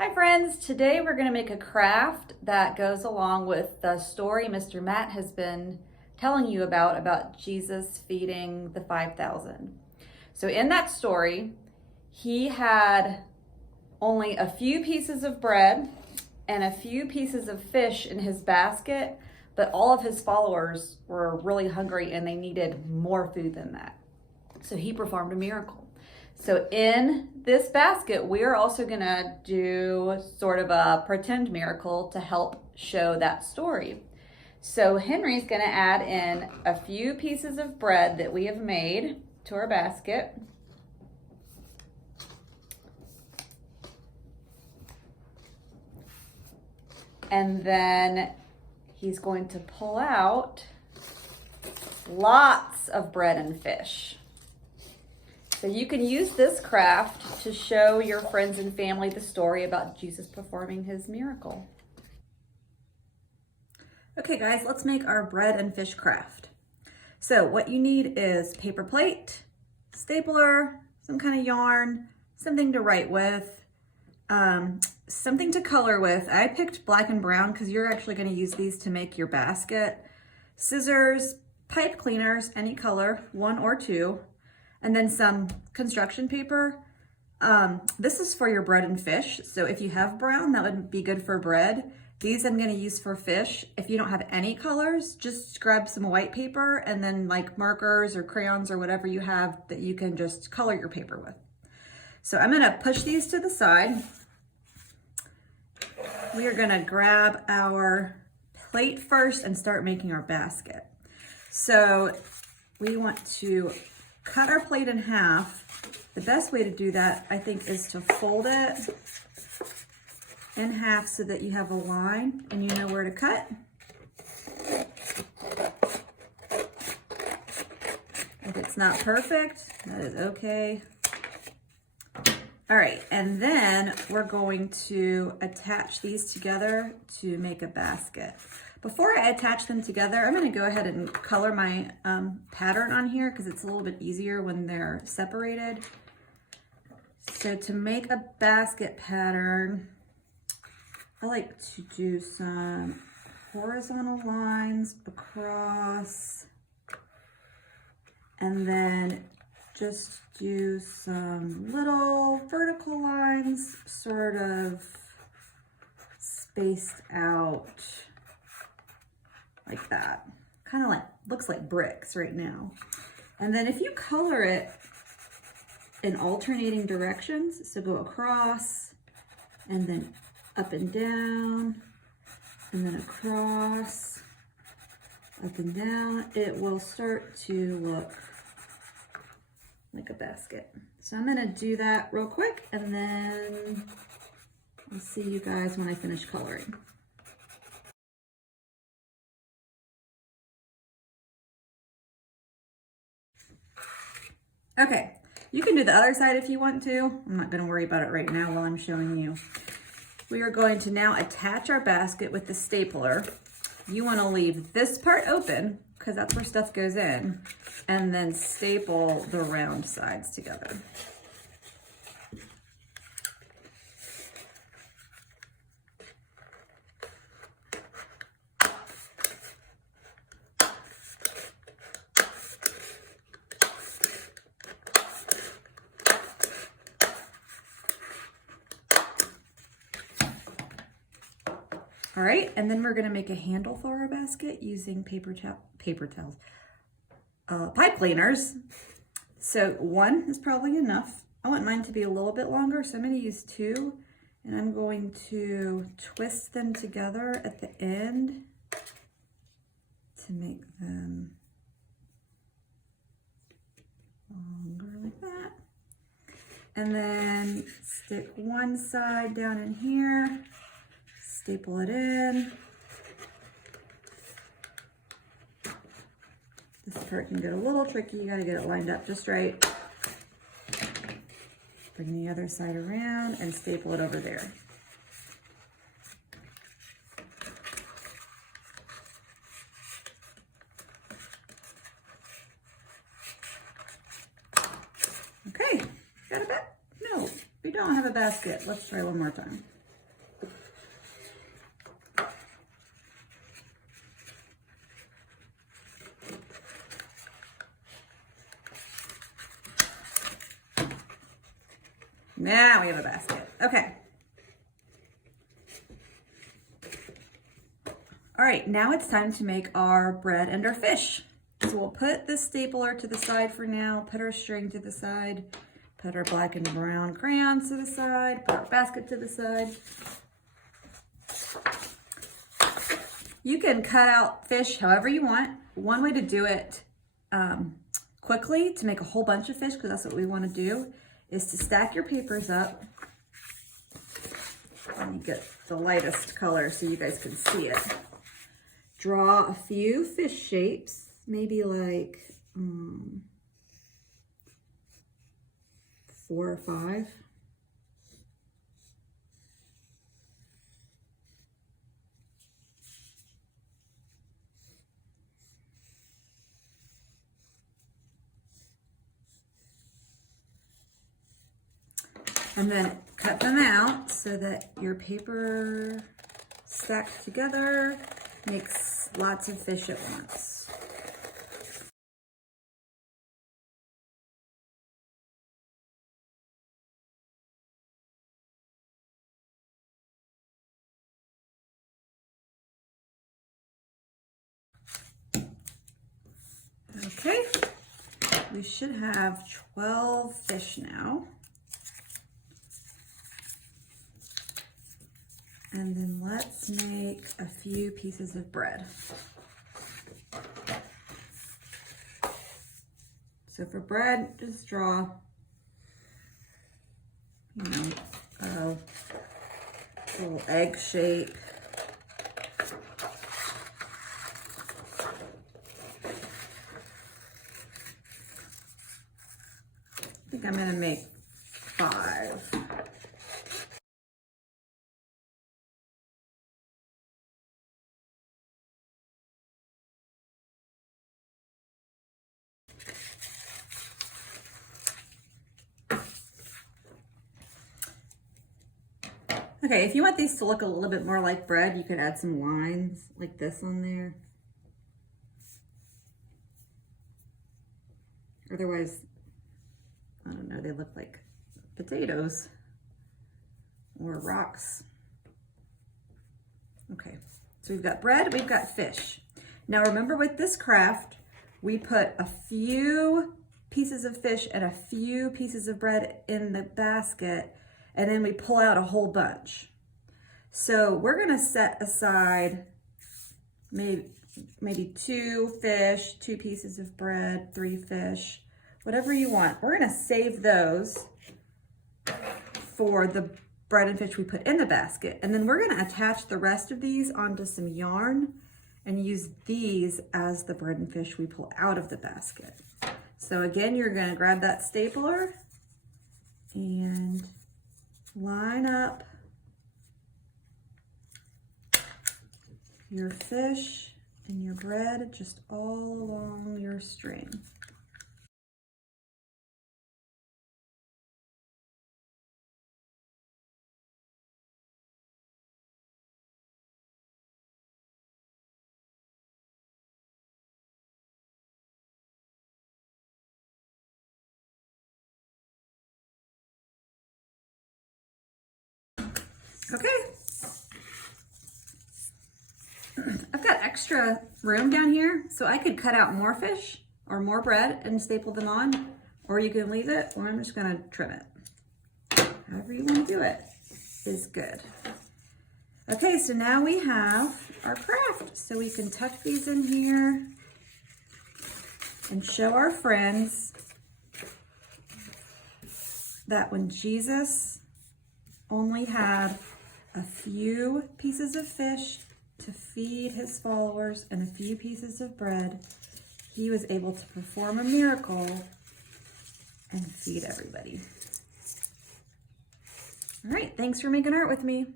Hi friends, today we're going to make a craft that goes along with the story Mr. Matt has been telling you about Jesus feeding the 5,000. So in that story, he had only a few pieces of bread and a few pieces of fish in his basket, but all of his followers were really hungry and they needed more food than that. So he performed a miracle. So in this basket, we're also gonna do sort of a pretend miracle to help show that story. So Henry's gonna add in a few pieces of bread that we have made to our basket. And then he's going to pull out lots of bread and fish. So you can use this craft to show your friends and family the story about Jesus performing his miracle. Okay guys, let's make our bread and fish craft. So what you need is paper plate, stapler, some kind of yarn, something to write with, something to color with. I picked black and brown because you're actually going to use these to make your basket. Scissors, pipe cleaners, any color, 1 or 2. And then some construction paper. This is for your bread and fish. So if you have brown, that would be good for bread. These I'm gonna use for fish. If you don't have any colors, just grab some white paper and then like markers or crayons or whatever you have that you can just color your paper with. So I'm gonna push these to the side. We are gonna grab our plate first and start making our basket. So we want to cut our plate in half. The best way to do that, I think, is to fold it in half so that you have a line and you know where to cut. If it's not perfect, that is okay. All right, and then we're going to attach these together to make a basket. Before I attach them together, I'm gonna go ahead and color my pattern on here because it's a little bit easier when they're separated. So to make a basket pattern, I like to do some horizontal lines across and then just do some little vertical lines sort of spaced out like that. Kind of like, looks like bricks right now. And then if you color it in alternating directions, so go across and then up and down and then across, up and down, it will start to look like a basket. So I'm gonna do that real quick and then I'll see you guys when I finish coloring. Okay, you can do the other side if you want to. I'm not gonna worry about it right now while I'm showing you. We are going to now attach our basket with the stapler. You wanna leave this part open because that's where stuff goes in, and then staple the round sides together. All right, and then we're gonna make a handle for our basket using pipe cleaners. So 1 is probably enough. I want mine to be a little bit longer, so I'm gonna use 2, and I'm going to twist them together at the end to make them longer like that. And then stick one side down in here, staple it in. This part can get a little tricky. You gotta get it lined up just right. Bring the other side around and staple it over there. Okay, got a bit? No, we don't have a basket. Let's try one more time. Now we have a basket. Okay. All right, now it's time to make our bread and our fish. So we'll put this stapler to the side for now, put our string to the side, put our black and brown crayons to the side, put our basket to the side. You can cut out fish however you want. One way to do it quickly, to make a whole bunch of fish, because that's what we want to do, is to stack your papers up. Let me get the lightest color so you guys can see it. Draw a few fish shapes, maybe like 4 or 5. And then cut them out so that your paper stacked together makes lots of fish at once. Okay, we should have 12 fish now. And then let's make a few pieces of bread. So for bread, just draw, a little egg shape. I think I'm gonna make 5. Okay, if you want these to look a little bit more like bread, you could add some lines like this on there. Otherwise, I don't know, they look like potatoes or rocks. Okay, so we've got bread, we've got fish. Now remember, with this craft, we put a few pieces of fish and a few pieces of bread in the basket, and then we pull out a whole bunch. So we're gonna set aside maybe 2 fish, 2 pieces of bread, 3 fish, whatever you want. We're gonna save those for the bread and fish we put in the basket. And then we're gonna attach the rest of these onto some yarn and use these as the bread and fish we pull out of the basket. So again, you're gonna grab that stapler and line up your fish and your bread just all along your string. Okay. I've got extra room down here, so I could cut out more fish or more bread and staple them on, or you can leave it, or I'm just gonna trim it. However you wanna do it is good. Okay, so now we have our craft. So we can tuck these in here and show our friends that when Jesus only had a few pieces of fish to feed his followers and a few pieces of bread, he was able to perform a miracle and feed everybody. All right, thanks for making art with me.